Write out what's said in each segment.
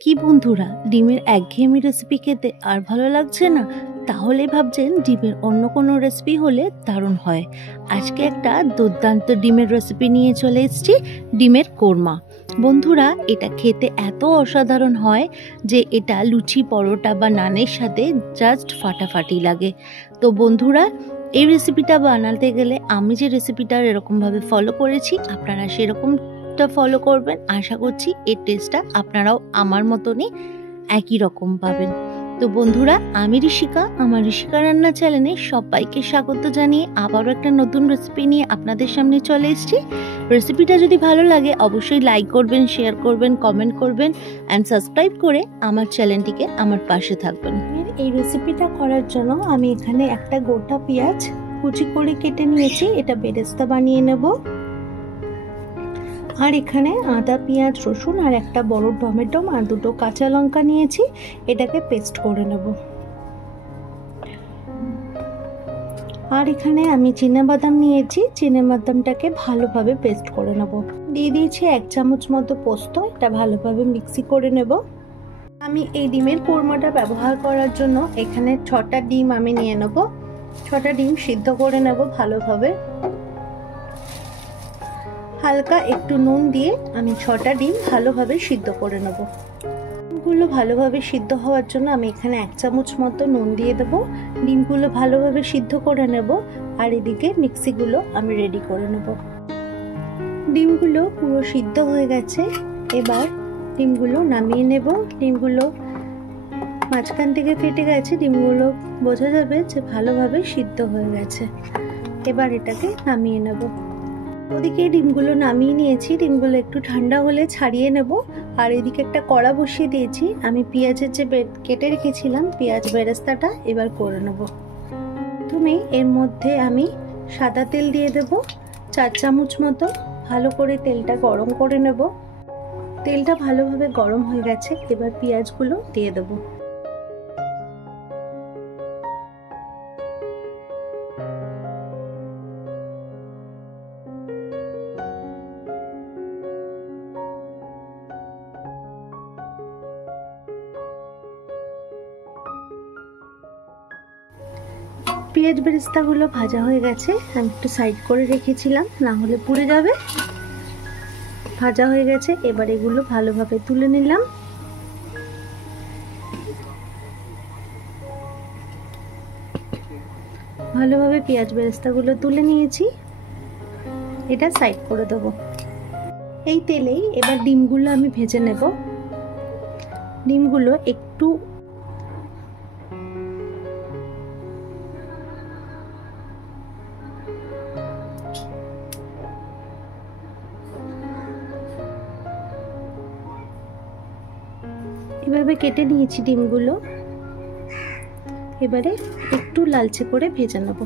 কি বন্ধুরা, ডিমের একঘেয়েমি রেসিপি খেতে আর ভালো লাগছে না? তাহলে ভাবছেন ডিমের অন্য কোনো রেসিপি হলে দারুণ হয়। আজকে একটা দুর্দান্ত ডিমের রেসিপি নিয়ে চলে এসেছি, ডিমের কোরমা। বন্ধুরা, এটা খেতে এত অসাধারণ হয় যে এটা লুচি, পরোটা বা নানের সাথে জাস্ট ফাটাফাটি লাগে। তো বন্ধুরা, এই রেসিপিটা বানাতে গেলে আমি যে রেসিপিটা এরকমভাবে ফলো করেছি, আপনারা সেরকম ফলো করবেন। আশা করছি এর টেস্টটা আপনারাও আমার মতনই একই রকম পাবেন। তো বন্ধুরা, আমি ঋষিকা, আমার ঋষিকা রান্না চ্যানেলে সবাইকে স্বাগত জানিয়ে আবারও একটা নতুন রেসিপি নিয়ে আপনাদের সামনে চলে এসেছি। রেসিপিটা যদি ভালো লাগে অবশ্যই লাইক করবেন, শেয়ার করবেন, কমেন্ট করবেন অ্যান্ড সাবস্ক্রাইব করে আমার চ্যানেলটিকে আমার পাশে থাকবেন। এই রেসিপিটা করার জন্য আমি এখানে একটা গোটা পেঁয়াজ কুচি করে কেটে নিয়েছি, এটা বেরেস্তা বানিয়ে নেব। আর এখানে আদা, পেঁয়াজ, রসুন আর একটা বড় টমেটো আর দুটো কাঁচা লঙ্কা নিয়েছি, এটাকে পেস্ট করে নেব। আর এখানে আমি চিনাবাদাম নিয়েছি, চিনাবাদামটাকে ভালোভাবে পেস্ট করে নেব। দিয়ে দিয়েছি 1 চামচ মতো পোস্ত, এটা ভালোভাবে মিক্সি করে নেব। আমি এই ডিমের কোরমাটা ব্যবহার করার জন্য এখানে 6টা ডিম আমি নিয়ে নেব। 6টা ডিম সিদ্ধ করে নেব ভালোভাবে। হালকা একটু নুন দিয়ে আমি 6টা ডিম ভালোভাবে সিদ্ধ করে নেব। ডিমগুলো ভালোভাবে সিদ্ধ হওয়ার জন্য আমি এখানে 1 চামচ মতো নুন দিয়ে দেবো। ডিমগুলো ভালোভাবে সিদ্ধ করে নেব আর এদিকে মিক্সিগুলো আমি রেডি করে নেব। ডিমগুলো পুরো সিদ্ধ হয়ে গেছে, এবার ডিমগুলো নামিয়ে নেব। ডিমগুলো মাঝখান থেকে ফেটে গেছে, ডিমগুলো বোঝা যাবে যে ভালোভাবে সিদ্ধ হয়ে গেছে। এবার এটাকে নামিয়ে নেব। ওদিকে ডিমগুলো নামিয়ে নিয়েছি, ডিমগুলো একটু ঠান্ডা হলে ছাড়িয়ে নেব। আর এদিকে একটা কড়া বসিয়ে দিয়েছি, আমি পেঁয়াজের যে কেটে রেখেছিলাম পেঁয়াজ বেরেস্তাটা এবার করে নেব। প্রথমে এর মধ্যে আমি সাদা তেল দিয়ে দেব 4 চামচ মতো। ভালো করে তেলটা গরম করে নেব। তেলটা ভালোভাবে গরম হয়ে গেছে, এবার পেঁয়াজগুলো দিয়ে দেব। পেঁয়াজ বেরেস্তাগুলো ভাজা হয়ে গেছে, আমি একটু সাইড করে রেখেছিলাম, না হলে পুড়ে যাবে। ভাজা হয়ে গেছে, এবার এগুলো ভালোভাবে তুলে নিলাম। ভালোভাবে পেঁয়াজ বেরেস্তাগুলো তুলে নিয়েছি, এটা সাইড করে দেব। এই তেলেই এবার ডিমগুলো আমি ভেজে নেব। ডিমগুলো একটু এভাবে কেটে নিয়েছি ডিমগুলো, এবারে একটু লালচে করে ভেজে নেব।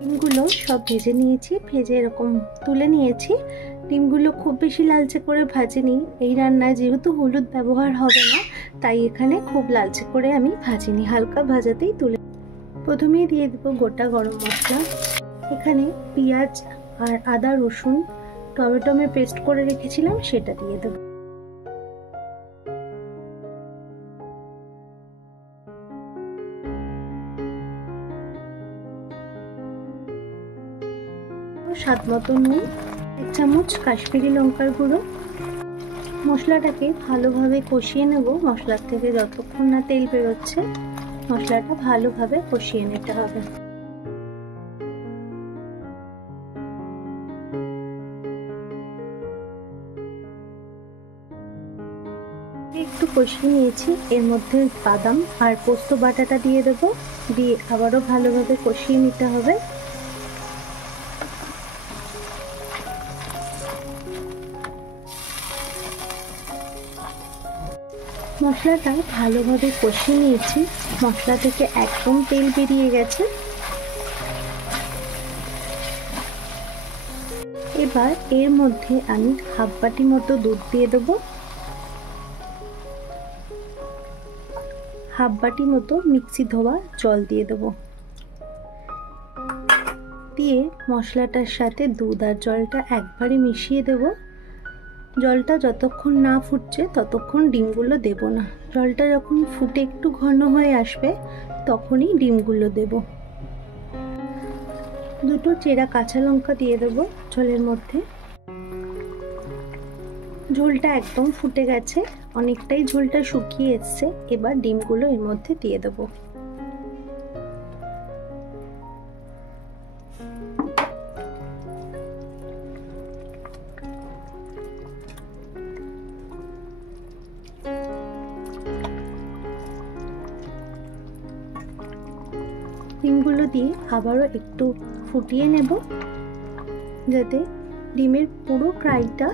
ডিমগুলো সব ভেজে নিয়েছি, ভেজে এরকম তুলে নিয়েছি। ডিমগুলো খুব বেশি লালচে করে ভাজিনি, এই রান্নায় যেহেতু হলুদ ব্যবহার হবে না তাই এখানে খুব লালচে করে আমি ভাজিনি, হালকা ভাজাতেই তুলে। প্রথমেই দিয়ে দেবো গোটা গরম মশলা। এখানে পেঁয়াজ আর আদা, রসুন, টমেটো পেস্ট করে রেখেছিলাম, সেটা দিয়ে দেবো। স্বাদ মতো নুন, 1 চামচ কাশ্মীরি লঙ্কার গুঁড়ো। মশলাটাকে ভালোভাবে কষিয়ে নেব। মশলার থেকে যতক্ষণ না তেল বেরোচ্ছে মশলাটা ভালোভাবে কষিয়ে নিতে হবে। একটু কষিয়ে নিয়েছি, এর মধ্যে বাদাম আর পোস্ত বাটাটা দিয়ে দেবো, দিয়ে আবারও ভালোভাবে কষিয়ে নিতে হবে। মশলাটা ভালোভাবে কষিয়ে নিয়েছি, মশলা থেকে একদম তেল বেরিয়ে গেছে। এবার এর মধ্যে আমি হাফ বাটি মতো দুধ দিয়ে দেবো, হাফ বাটি মতো মিক্সি ধোয়া জল দিয়ে দেবো, দিয়ে মশলাটার সাথে দুধ আর জলটা একবারে মিশিয়ে দেব। জলটা যতক্ষণ না ফুটছে ততক্ষণ ডিমগুলো দেব না, জলটা যখন ফুটে একটু ঘন হয়ে আসবে তখনই ডিমগুলো দেব। দুটো চেরা কাঁচা লঙ্কা দিয়ে দেবো ঝোলের মধ্যে। ঝোলটা একদম ফুটে গেছে, অনেকটাই ঝোলটা শুকিয়ে এসছে। এবার ডিমগুলো এর মধ্যে দিয়ে দেবো। ডিমগুলো দিয়ে আবারও একটু ফুটিয়ে নেব, যাতে ডিমের পুরো ফ্রাইটা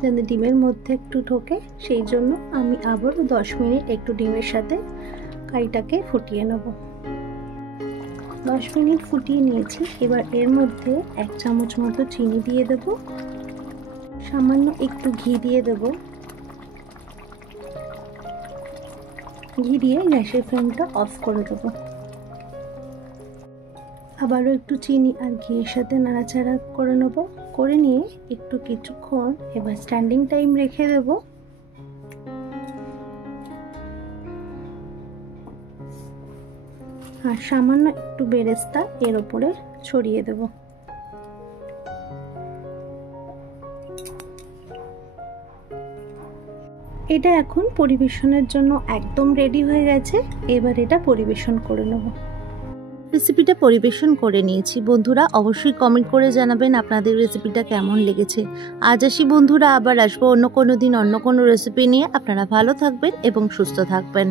যাতে ডিমের মধ্যে একটু ঢোকে, সেই জন্য আমি আবারও 10 মিনিট একটু ডিমের সাথে ফ্রাইটাকে ফুটিয়ে নেব। 10 মিনিট ফুটিয়ে নিয়েছি। এবার এর মধ্যে 1 চামচ মতো চিনি দিয়ে দেব, সামান্য একটু ঘি দিয়ে দেব। ঘি দিয়ে গ্যাসের ফ্লেমটা অফ করে দেব। আবারও একটু চিনি আর ঘিয়ের সাথে নাড়াচাড়া করে নেব। করে নিয়ে একটু কিছুক্ষণ এবার স্ট্যান্ডিং টাইম রেখে দেব। আর সামান্য একটু বেরেস্তা এর উপরে ছড়িয়ে দেব। এটা এখন পরিবেশনের জন্য একদম রেডি হয়ে গেছে। এবার এটা পরিবেশন করে নেব। রেসিপিটা পরিবেশন করে নিয়েছি। বন্ধুরা অবশ্যই কমেন্ট করে জানাবেন আপনাদের রেসিপিটা কেমন লেগেছে। আজ আসি বন্ধুরা, আবার আসবো অন্য কোনো দিন অন্য কোনো রেসিপি নিয়ে। আপনারা ভালো থাকবেন এবং সুস্থ থাকবেন।